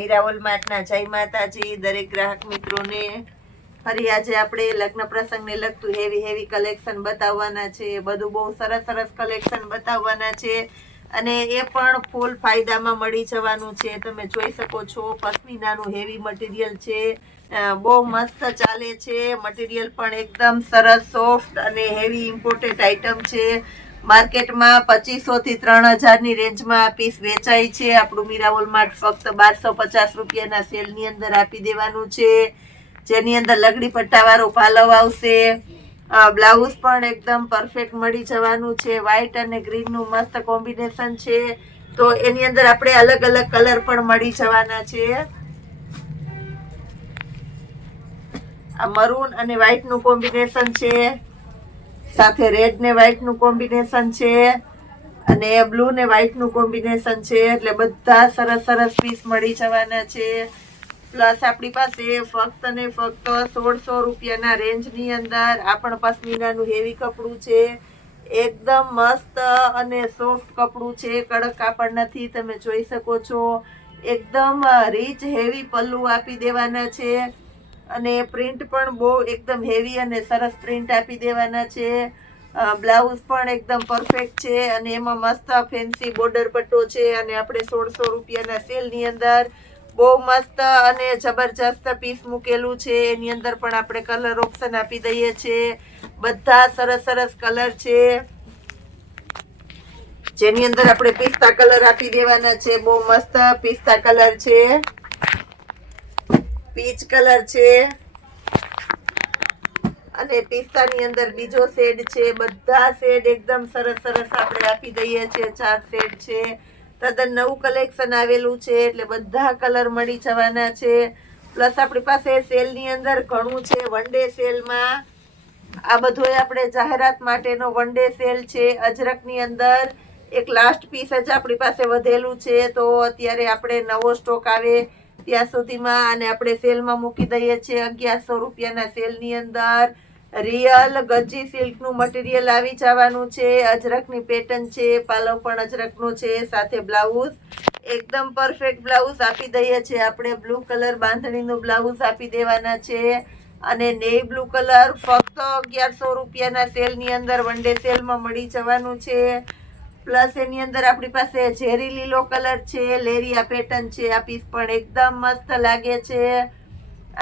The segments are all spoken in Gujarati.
મીરાવલ માર્ટના જય માતાજી દરેક ગ્રાહક મિત્રોને। ફરી આજે આપણે લગ્ન પ્રસંગને લગતું હેવી કલેક્શન બતાવવાના છે। બધું બહુ સરસ કલેક્શન બતાવવાના છે અને એ પણ ફૂલ ફાયદામાં મળી જવાનું છે। તમે જોઈ શકો છો પશ્મિનાનું હેવી મટીરિયલ છે, બહુ મસ્ત ચાલે છે। મટીરિયલ પણ એકદમ સરસ સોફ્ટ અને હેવી ઇમ્પોર્ટેડ આઇટમ છે। માર્કેટમાં 2500 થી 3000 ની રેન્જમાં આ પીસ વેચાય છે। આપણું મીરાવલ માર્ટ ફક્ત 1250 રૂપિયાના સેલની અંદર આપી દેવાનું છે, જેની અંદર લગડી પટ્ટાવાળો પાલવ આવશે। બ્લાઉઝ પણ એકદમ પરફેક્ટ મળી જવાનું છે। વ્હાઈટ અને ગ્રીનનું મસ્ત કોમ્બિનેશન છે, તો એની અંદર આપણે અલગ કલર પણ મળી જવાના છે। આ મરૂન અને વ્હાઈટ નું કોમ્બિનેશન છે, સાથે રેડ ને વ્હાઈટ નું કોમ્બિનેશન છે અને બ્લુ ને વ્હાઈટ નું કોમ્બિનેશન છે। એટલે બધા સરસ પીસ મળી જવાના છે। પ્લસ આપણી પાસે ફક્ત ને ફક્ત 1600 રૂપિયાના રેન્જની અંદર આ પણ પશ્મિનાનું હેવી કપડું છે। એકદમ મસ્ત અને સોફ્ટ કપડું છે, કડક કાપડ નથી। તમે જોઈ શકો છો એકદમ રીચ હેવી પલ્લુ આપી દેવાના છે અને પ્રિન્ટ પણ બહુ એકદમ હેવી અને સરસ પ્રિન્ટ આપી દેવાના છે। બ્લાઉઝ પણ એકદમ પરફેક્ટ છે અને એમાં મસ્ત ફેન્સી બોર્ડર પટ્ટો છે અને આપણે 1600 રૂપિયાના સેલની અંદર બહુ મસ્ત અને જબરજસ્ત પીસ મૂકેલું છે। એની અંદર પણ આપણે કલર ઓપ્શન આપી દઈએ છીએ, બધા સરસ કલર છે, જેની અંદર આપણે પિસ્તા કલર આપી દેવાના છે। બહુ મસ્ત પિસ્તા કલર છે, પીચ કલર છે અને પિસ્તાની અંદર બીજો શેડ છે। બધા શેડ એકદમ સરસ આપણે આપી દઈએ છીએ, 4 શેડ છે। તદ્દન નવું કલેક્શન આવેલું છે એટલે બધા કલર મળી જવાના છે। પ્લસ આપણી પાસે સેલની અંદર ઘણું છે। વન ડે સેલમાં આ બધું આપણે જાહેરાત માટેનો વન ડે સેલ છે। અજરકની અંદર એક લાસ્ટ પીસ જ આપણી પાસે વધેલું છે, તો અત્યારે આપણે નવો સ્ટોક આવે ત્યાં સુધીમાં અને આપણે સેલમાં મૂકી દઈએ છીએ 1100 રૂપિયાના સેલની અંદર। રિયલ ગજી સિલ્કનું મટીરિયલ આવી જવાનું છે, અજરકની પેટર્ન છે, પાલવ પણ અજરકનો છે, સાથે બ્લાઉઝ એકદમ પરફેક્ટ બ્લાઉઝ આપી દઈએ છીએ આપણે। બ્લુ કલર બાંધણીનું બ્લાઉઝ આપી દેવાના છે અને નેવી બ્લુ કલર ફક્ત 1100 રૂપિયાના સેલની અંદર વન ડે સેલમાં મળી જવાનું છે। પ્લસ એની અંદર આપણી પાસે ઝેરી લીલો કલર છે, લેરિયા પેટર્ન છે। આ પીસ પણ એકદમ મસ્ત લાગે છે,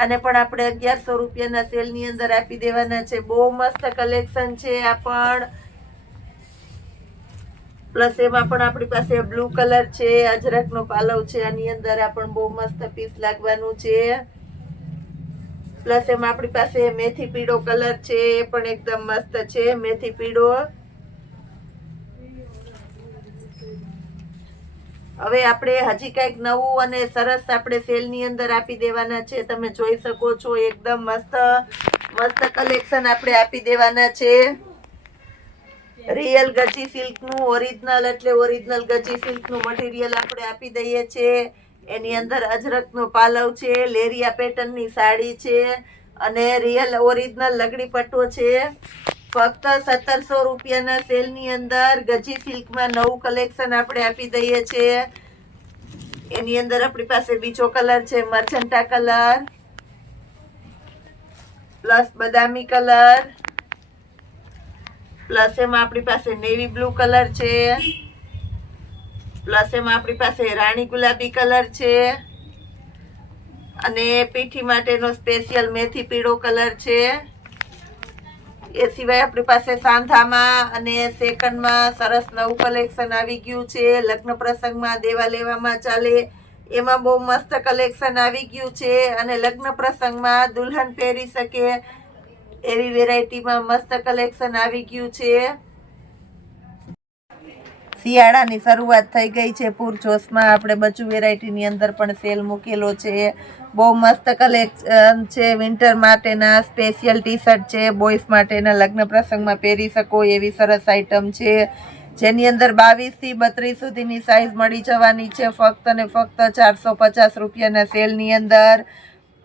આને પણ આપણે 1100 રૂપિયાના સેલની અંદર આપી દેવાના છે। બહુ મસ્ત કલેક્શન છે આ પણ। પ્લસ એમાં પણ આપણી પાસે બ્લુ કલર છે, અજરકનો પાલવ છે, આની અંદર આ પણ બહુ મસ્ત પીસ લાગવાનું છે। પ્લસ એમાં આપણી પાસે મેથી પીળો કલર છે, એ પણ એકદમ મસ્ત છે, મેથી પીળો। હવે આપણે હજી કઈક નવું અને સરસ આપણે સેલની અંદર આપી દેવાના છે। તમે જોઈ શકો છો એકદમ મસ્ત કલેક્શન આપણે આપી દેવાના છે। રિયલ ગજી સિલ્કનું ઓરિજિનલ એટલે ઓરિજિનલ ગજી સિલ્કનું મટીરિયલ આપણે આપી દઈએ છીએ। એની અંદર અજરકનો પાલવ છે, લેરિયા પેટર્નની સાડી છે અને રિયલ ઓરિજિનલ લગડી પટ્ટો છે। ફક્ત 1700 રૂપિયાના સેલની અંદર ગજી સિલ્કમાં નવું કલેક્શન આપણે આપી દઈએ છીએ। એની અંદર આપણી પાસે બીજો કલર છે મર્જન્ટા કલર, પ્લસ બદામી કલર, પ્લસ એમાં આપણી પાસે નેવી બ્લુ કલર છે, પ્લસ એમાં આપણી પાસે રાણી ગુલાબી કલર છે અને પીઠી માટેનો સ્પેશિયલ મેથી પીળો કલર છે। એ સિવાય આપણી પાસે સાંધામાં અને સેકન્ડમાં સરસ નવું કલેક્શન આવી ગયું છે। લગ્ન પ્રસંગમાં દેવા લેવામાં ચાલે એમાં બહુ મસ્ત કલેક્શન આવી ગયું છે અને લગ્ન પ્રસંગમાં દુલ્હન પહેરી શકે એવી વેરાયટીમાં મસ્ત કલેક્શન આવી ગયું છે। શિયાળાની શરૂઆત થઈ ગઈ છે પૂરજોશમાં, આપણે બચું વેરાયટીની અંદર પણ સેલ મૂકેલો છે। બહુ મસ્ત કલેક્શન છે, વિન્ટર માટેના સ્પેશિયલ ટી શર્ટ છે, બોಯ್સ માટેના લગ્ન પ્રસંગમાં પહેરી શકો એવી સરસ આઈટમ છે, જેની અંદર 22 થી 32 સુધીની સાઈઝ મળી જવાની છે, ફક્ત ને ફક્ત 450 રૂપિયાના સેલની અંદર।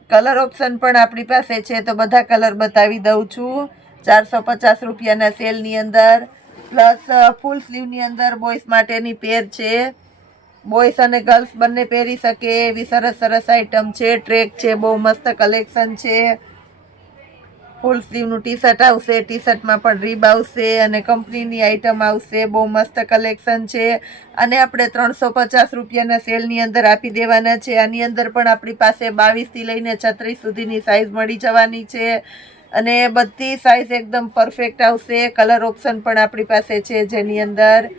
કલર ઓપ્શન પણ આપણી પાસે છે, તો બધા કલર બતાવી દઉં છું। 450 રૂપિયાના સેલની અંદર, પ્લસ ફૂલ સ્લીવની અંદર બોಯ್સ માટેની પેર છે, બોયસ અને ગર્લ્સ બંને પહેરી શકે એવી સરસ સરસ આઈટમ છે. ટ્રેક છે, બહુ મસ્ત કલેક્શન છે. ફૂલ સ્લીવનું ટી શર્ટ આવશે, ટી શર્ટમાં પણ રીબ આવશે અને કંપનીની આઈટમ આવશે. બહુ મસ્ત કલેક્શન છે અને આપણે 350 રૂપિયાના સેલની અંદર આપી દેવાના છે. આની અંદર પણ આપણી પાસે 22થી લઈને 36 સુધીની સાઇઝ મળી જવાની છે અને બધી સાઇઝ એકદમ પરફેક્ટ આવશે. કલર ઓપ્શન પણ આપણી પાસે છે, જેની અંદર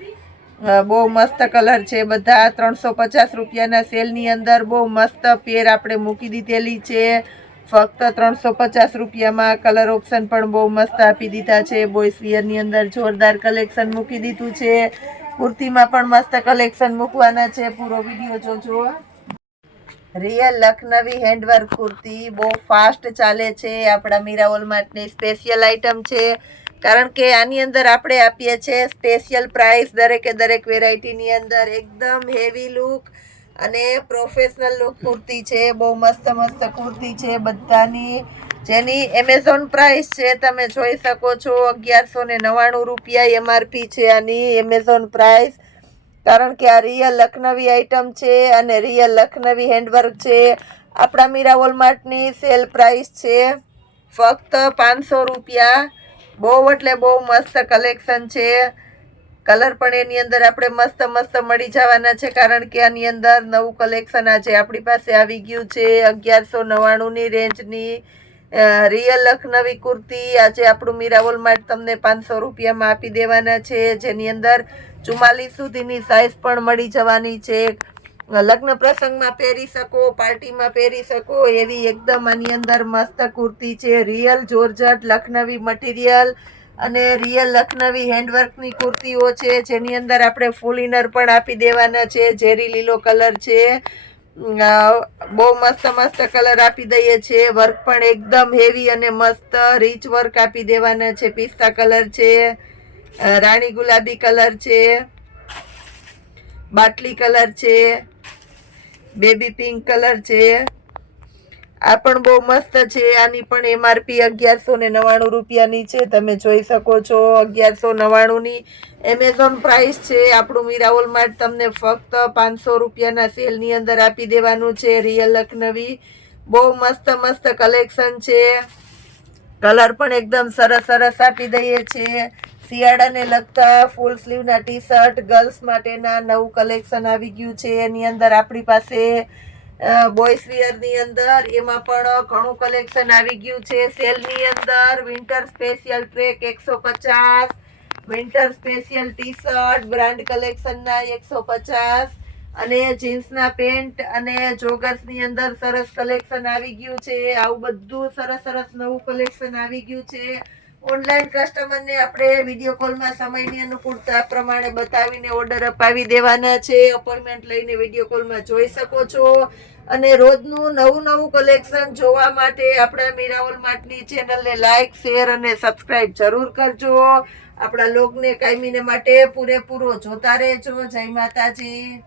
બહુ મસ્ત કલર છે. બધા 350 રૂપિયાના સેલની અંદર બહુ મસ્ત પેર આપણે મૂકી દીધેલી છે. ફક્ત 350 રૂપિયામાં કલર ઓપ્શન પણ બહુ મસ્ત આપી દીધા છે. બોયસ વિયરની અંદર જોરદાર કલેક્શન મૂકી દીધું છે. કુર્તીમાં પણ મસ્ત કલેક્શન મૂકવાના છે. પૂરો વિડીયો જોજો. રિયલ લખનવી હેન્ડવર્ક કુર્તી બહુ ફાસ્ટ ચાલે છે. આપણા મીરા હોલમાર્ટની સ્પેશિયલ આઈટમ છે, કારણ કે આની અંદર આપણે આપીએ છીએ સ્પેશિયલ પ્રાઇસ. દરેક વેરાયટીની અંદર એકદમ હેવી લુક અને પ્રોફેશનલ લુક કુર્તી છે. બહુ મસ્ત મસ્ત કુર્તી છે બધાની, જેની એમેઝોન પ્રાઇસ છે તમે જોઈ શકો છો 1199 રૂપિયા MRP છે આની એમેઝોન પ્રાઇસ. કારણ કે આ રિયલ લખનવી આઈટમ છે અને રિયલ લખનવી હેન્ડવર્ક છે. આપણા મીરા હોલમાર્ટની સેલ પ્રાઇસ છે ફક્ત 500 રૂપિયા. બહુ એટલે બહુ મસ્ત કલેક્શન છે. કલર પણ એની અંદર આપણે મસ્ત મસ્ત મળી જવાના છે, કારણ કે આની અંદર નવું કલેક્શન આજે આપણી પાસે આવી ગયું છે. 1199ની રેન્જની રિયલ લખનવી કુર્તી આજે આપણું મીરા હોલમાર્ટ તમને 500 રૂપિયામાં આપી દેવાના છે, જેની અંદર 44 સુધીની સાઇઝ પણ મળી જવાની છે. લગ્ન પ્રસંગમાં પહેરી શકો, પાર્ટીમાં પહેરી શકો એવી એકદમ આની અંદર મસ્ત કુર્તી છે. રિયલ જોર્જટ લખનવી મટીરિયલ અને રિયલ લખનવી હેન્ડવર્કની કુર્તીઓ છે, જેની અંદર આપણે ફૂલ ઇનર પણ આપી દેવાના છે. ઝેરી લીલો કલર છે. બહુ મસ્ત મસ્ત કલર આપી દઈએ છે. વર્ક પણ એકદમ હેવી અને મસ્ત રીચ વર્ક આપી દેવાના છે. પિસ્તા કલર છે, રાણી ગુલાબી કલર છે, બાટલી કલર છે, બેબી પિંક કલર છે. આ પણ બહુ મસ્ત છે. આની પણ MRP 1199 રૂપિયાની છે. તમે જોઈ શકો છો 1199ની એમેઝોન પ્રાઇસ છે. આપણું મીરા હોલમાર્ટ તમને ફક્ત 500 રૂપિયાના સેલની અંદર આપી દેવાનું છે. રિયલ લખનવી બહુ મસ્ત મસ્ત કલેક્શન છે. કલર પણ એકદમ સરસ સરસ આપી દઈએ છે. શિયાળાને લગતા ફૂલ સ્લીવના ટી શર્ટ ગર્લ્સ માટેના નવું કલેક્શન આવી ગયું છે. એની અંદર આપણી પાસે બોયસ વિયરની અંદર એમાં પણ ઘણું કલેક્શન આવી ગયું છે. સેલની અંદર winter special track 150, winter special T shirt brand કલેક્શનના 150 અને જીન્સના પેન્ટ અને જોગર્સની અંદર સરસ કલેક્શન આવી ગયું છે. આવું બધું સરસ સરસ નવું કલેક્શન આવી ગયું છે. ઓનલાઈન કસ્ટમરને આપણે વિડીયો કોલમાં સમયની અનુકૂળતા પ્રમાણે બતાવીને ઓર્ડર અપાવી દેવાના છે. અપોઇન્ટમેન્ટ લઈને વિડીયો કોલમાં જોઈ શકો છો અને રોજનું નવું કલેક્શન જોવા માટે આપણા મીરા હોલમાર્ટની ચેનલને લાઈક, શેર અને સબસ્ક્રાઇબ જરૂર કરજો. આપણા લોગને કાયમીને માટે પૂરેપૂરો જોતા રહેજો. જય માતાજી.